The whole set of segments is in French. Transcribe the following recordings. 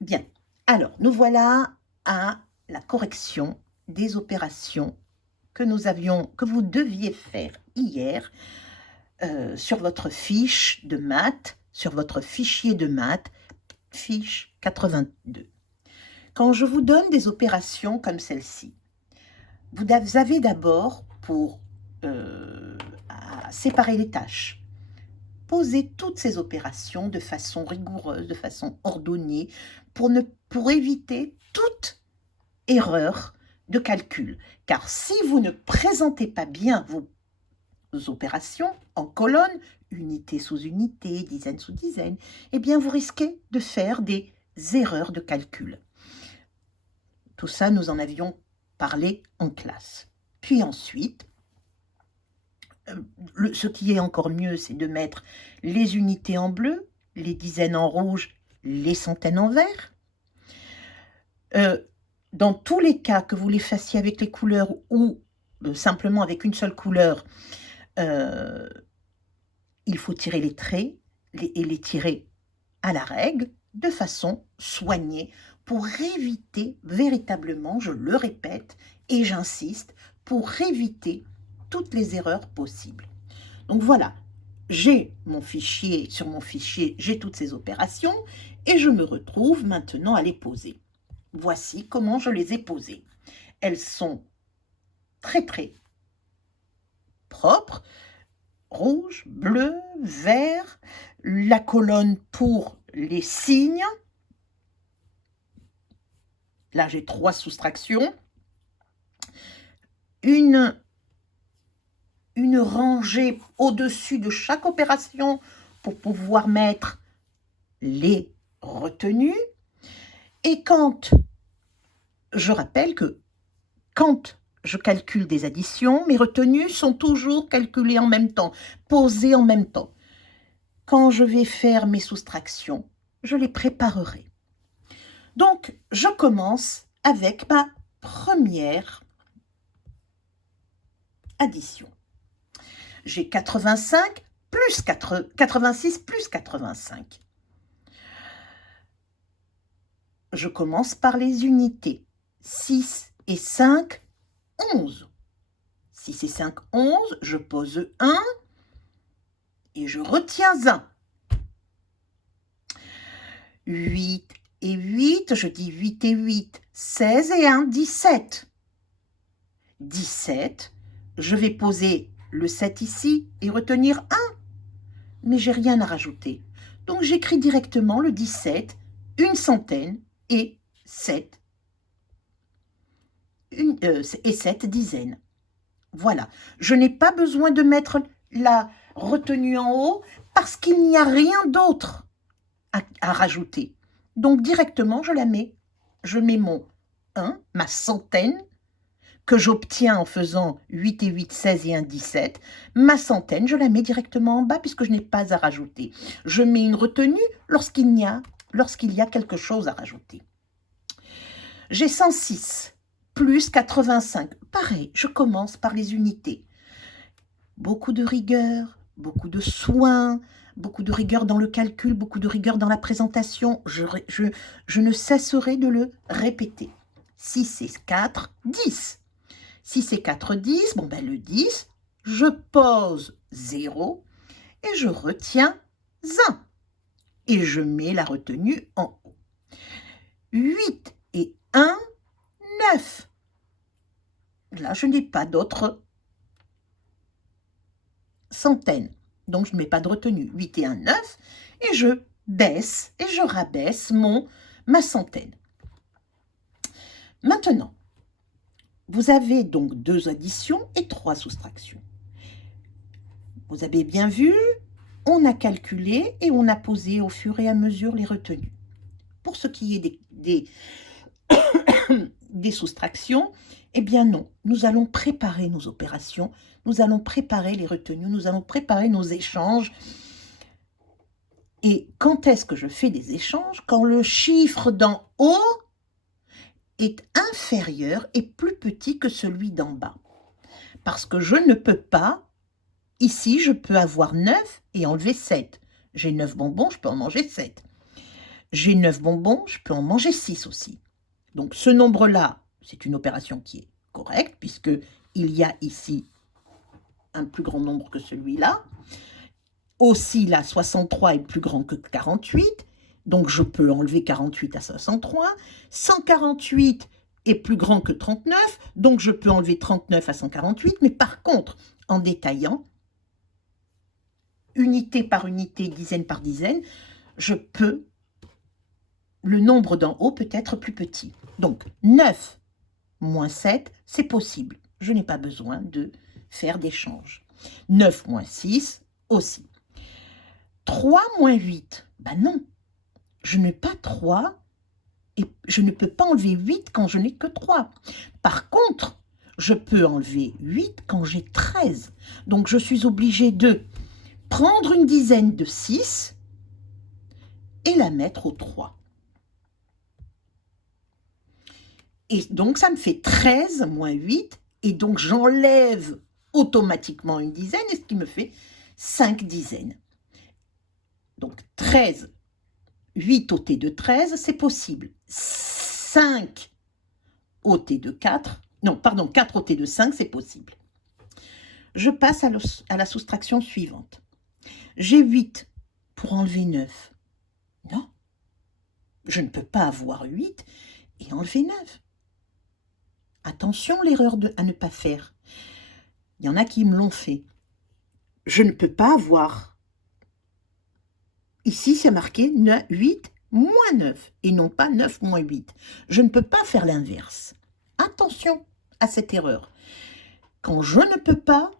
Bien. Alors, nous voilà à la correction des opérations que vous deviez faire hier sur votre fiche de maths, sur votre fichier de maths, fiche 82. Quand je vous donne des opérations comme celle-ci, vous avez d'abord pour séparer les tâches. Posez toutes ces opérations de façon rigoureuse, de façon ordonnée, pour éviter toute erreur de calcul. Car si vous ne présentez pas bien vos opérations en colonne, unité sous unité, dizaine sous dizaine, eh bien vous risquez de faire des erreurs de calcul. Tout ça, nous en avions parlé en classe. Puis ensuite, ce qui est encore mieux, c'est de mettre les unités en bleu, les dizaines en rouge, les centaines en vert. Dans tous les cas, que vous les fassiez avec les couleurs ou simplement avec une seule couleur, il faut tirer les traits et les tirer à la règle de façon soignée pour éviter véritablement, je le répète et j'insiste, pour éviter toutes les erreurs possibles. Donc voilà, j'ai mon fichier, sur mon fichier, j'ai toutes ces opérations et je me retrouve maintenant à les poser. Voici comment je les ai posées. Elles sont très propres, rouge, bleu, vert, la colonne pour les signes. Là, j'ai 3 soustractions. Une rangée au-dessus de chaque opération pour pouvoir mettre les retenues. Et je rappelle que quand je calcule des additions, mes retenues sont toujours calculées en même temps, posées en même temps. Quand je vais faire mes soustractions, je les préparerai. Donc, je commence avec ma première addition. J'ai 85 plus 86 plus 85. Je commence par les unités. 6 et 5, 11. 6 et 5, 11. Je pose 1 et je retiens 1. 8 et 8, je dis 8 et 8, 16 et 1, 17. 17, je vais poser le 7 ici et retenir 1. Mais j'ai rien à rajouter. Donc j'écris directement le 17, une centaine et 7 dizaines. Voilà. Je n'ai pas besoin de mettre la retenue en haut parce qu'il n'y a rien d'autre à rajouter. Donc directement, je mets mon 1, ma centaine, que j'obtiens en faisant 8 et 8, 16 et 1, 17. Ma centaine, je la mets directement en bas puisque je n'ai pas à rajouter. Je mets une retenue lorsqu'il y a quelque chose à rajouter. J'ai 106 plus 85. Pareil, je commence par les unités. Beaucoup de rigueur, beaucoup de soin, beaucoup de rigueur dans le calcul, beaucoup de rigueur dans la présentation. Je ne cesserai de le répéter. 6 et 4, 10. 6 et 4, 10. Bon, ben le 10, je pose 0 et je retiens 1. Et je mets la retenue en haut. 8 et 1, 9. Là, je n'ai pas d'autres centaines. Donc, je ne mets pas de retenue. 8 et 1, 9. Et je baisse et je rabaisse ma centaine. Maintenant, vous avez donc 2 additions et 3 soustractions. Vous avez bien vu, on a calculé et on a posé au fur et à mesure les retenues. Pour ce qui est des soustractions, eh bien non, nous allons préparer nos opérations, nous allons préparer les retenues, nous allons préparer nos échanges. Et quand est-ce que je fais des échanges? Quand le chiffre d'en haut est inférieur et plus petit que celui d'en bas. Parce que je ne peux pas, ici je peux avoir 9 et enlever 7. J'ai 9 bonbons, je peux en manger 7. J'ai 9 bonbons, je peux en manger 6 aussi. Donc ce nombre-là, c'est une opération qui est correcte, puisque il y a ici un plus grand nombre que celui-là. Aussi, là, 63 est plus grand que 48, donc je peux enlever 48 à 63. 148 est plus grand que 39, donc je peux enlever 39 à 148, mais par contre, en détaillant, unité par unité, dizaine par dizaine, le nombre d'en haut peut être plus petit. Donc 9 moins 7, c'est possible. Je n'ai pas besoin de faire d'échange. 9 moins 6 aussi. 3 moins 8, ben non, je n'ai pas 3 et je ne peux pas enlever 8 quand je n'ai que 3. Par contre, je peux enlever 8 quand j'ai 13. Donc je suis obligée de prendre une dizaine de 6 et la mettre au 3. Et donc ça me fait 13 moins 8, et donc j'enlève automatiquement une dizaine, et ce qui me fait 5 dizaines. Donc 13, 8 ôté de 13, c'est possible. 5 ôté de 4, non, pardon, 4 ôté de 5, c'est possible. Je passe à la soustraction suivante. J'ai 8 pour enlever 9. Non, je ne peux pas avoir 8 et enlever 9. Attention, l'erreur à ne pas faire. Il y en a qui me l'ont fait. Je ne peux pas avoir. Ici, c'est marqué 8 moins 9 et non pas 9 moins 8. Je ne peux pas faire l'inverse. Attention à cette erreur. Quand je ne peux pas,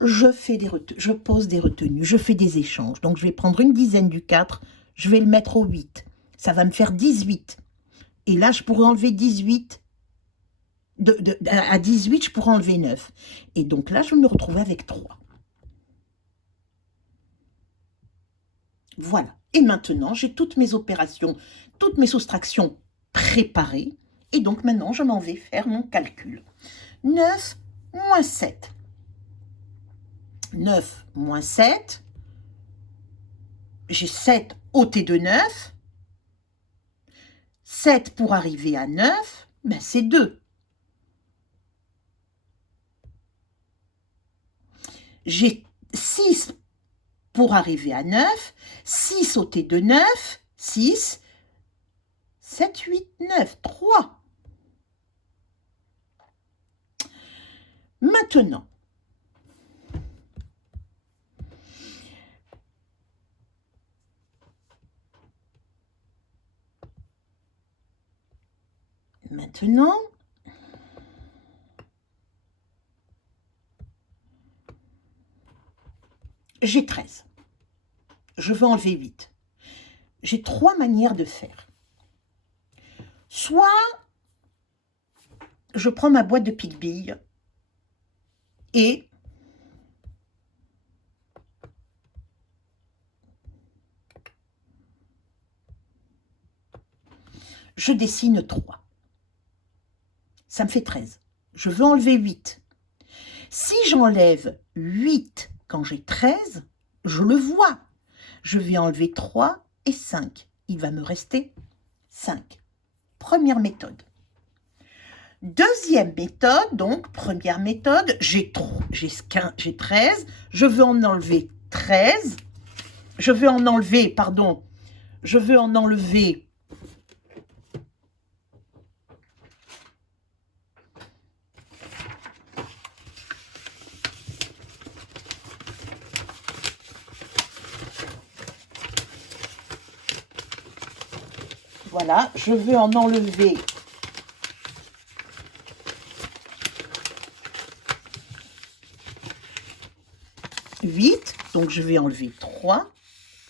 je pose des retenues, je fais des échanges. Donc, je vais prendre une dizaine du 4, je vais le mettre au 8. Ça va me faire 18. Et là, je pourrais enlever 18. À 18, je pourrais enlever 9. Et donc là, je vais me retrouver avec 3. Voilà. Et maintenant, j'ai toutes mes opérations, toutes mes soustractions préparées. Et donc maintenant, je m'en vais faire mon calcul. 9 moins 7. 9 moins 7. J'ai 7 ôté de 9. 7 pour arriver à 9, ben c'est 2. J'ai 6 pour arriver à 9. 6 ôté de 9, 6. 7, 8, 9, 3. Maintenant, j'ai 13. Je veux enlever 8. J'ai 3 manières de faire. Soit je prends ma boîte de pique-billes et je dessine 3. Ça me fait 13. Je veux enlever 8. Si j'enlève 8 quand j'ai 13, je le vois. Je vais enlever 3 et 5. Il va me rester 5. Première méthode. Deuxième méthode, donc première méthode, j'ai 13, je veux en enlever 13, je veux en enlever 8, donc je vais enlever 3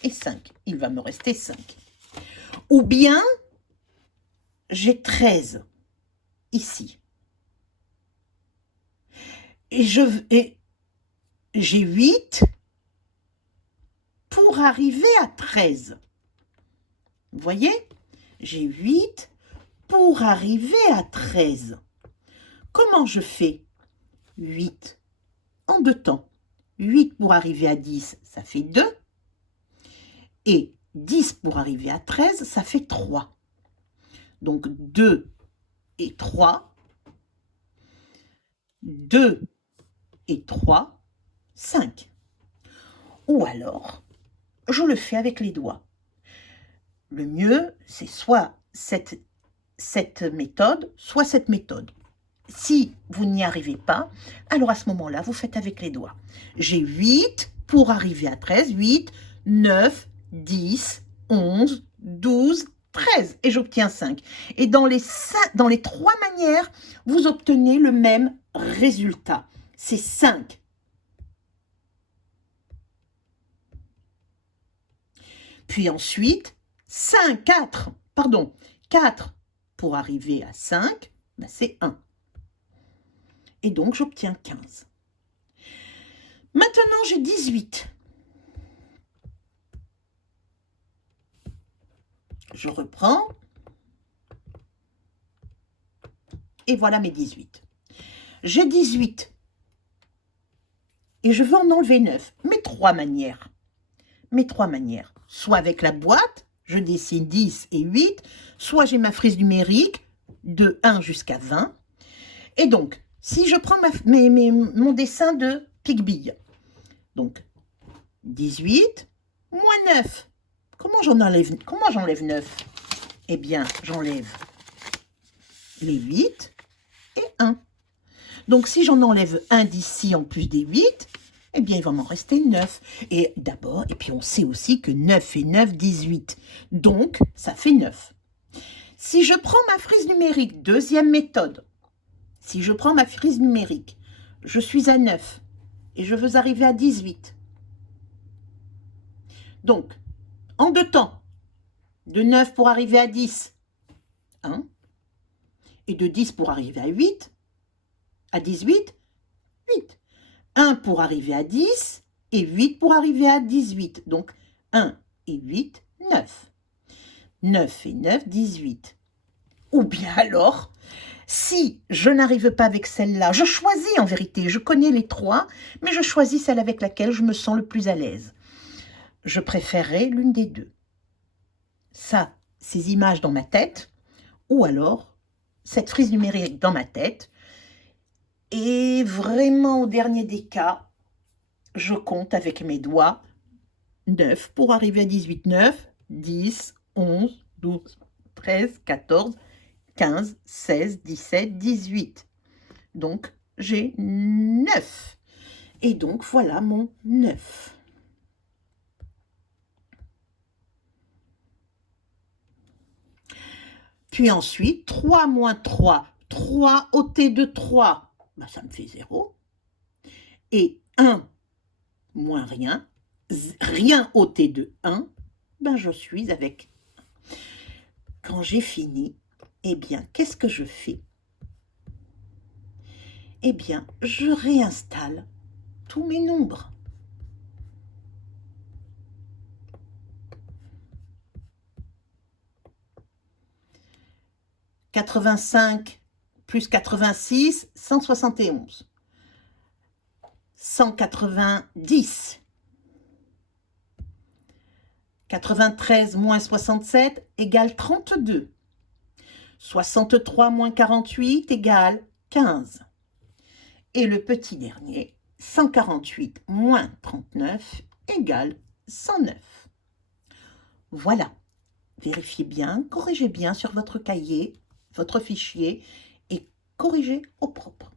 et 5. Il va me rester 5. Ou bien, j'ai 13 ici. Et j'ai 8 pour arriver à 13. Vous voyez? J'ai 8 pour arriver à 13. Comment je fais? 8 en deux temps. 8 pour arriver à 10, ça fait 2. Et 10 pour arriver à 13, ça fait 3. Donc 2 et 3. 2 et 3, 5. Ou alors, je le fais avec les doigts. Le mieux, c'est soit cette méthode, soit cette méthode. Si vous n'y arrivez pas, alors à ce moment-là, vous faites avec les doigts. J'ai 8 pour arriver à 13. 8, 9, 10, 11, 12, 13. Et j'obtiens 5. Et dans les 3 manières, vous obtenez le même résultat. C'est 5. Puis ensuite, 4 pour arriver à 5, ben c'est 1. Et donc, j'obtiens 15. Maintenant, j'ai 18. Je reprends. Et voilà mes 18. J'ai 18. Et je veux en enlever 9. Mes 3 manières. Soit avec la boîte, je dessine 10 et 8, soit j'ai ma frise numérique de 1 jusqu'à 20. Et donc, si je prends mon dessin de pique-bille, donc 18 moins 9, comment j'enlève 9? Eh bien, j'enlève les 8 et 1. Donc, si j'en enlève un d'ici en plus des 8, eh bien, il va m'en rester 9. Et puis on sait aussi que 9 et 9, 18. Donc, ça fait 9. Si je prends ma frise numérique, deuxième méthode, si je prends ma frise numérique, je suis à 9 et je veux arriver à 18. Donc, en 2 temps, de 9 pour arriver à 10, 1, et de 10 pour arriver à 18, 8. 1 pour arriver à 10 et 8 pour arriver à 18. Donc 1 et 8, 9. 9 et 9, 18. Ou bien alors, si je n'arrive pas avec celle-là, je choisis en vérité, je connais les 3, mais je choisis celle avec laquelle je me sens le plus à l'aise. Je préférerais l'une des deux. Ça, ces images dans ma tête, ou alors cette frise numérique dans ma tête. Et vraiment, au dernier des cas, je compte avec mes doigts 9 pour arriver à 18. 9, 10, 11, 12, 13, 14, 15, 16, 17, 18. Donc, j'ai 9. Et donc, voilà mon 9. Puis ensuite, 3 moins 3. 3 ôté de 3. Ben, ça me fait 0. Et 1 moins rien, rien ôté de 1, ben je suis avec 1. Quand j'ai fini, eh bien, qu'est-ce que je fais? Eh bien, je réinstalle tous mes nombres. « 85 plus 86, 171. 190. 93 moins 67 égale 32. 63 moins 48 égale 15. Et le petit dernier, 148 moins 39 égale 109. Voilà. Vérifiez bien, corrigez bien sur votre cahier, votre fichier et corrigez au propre.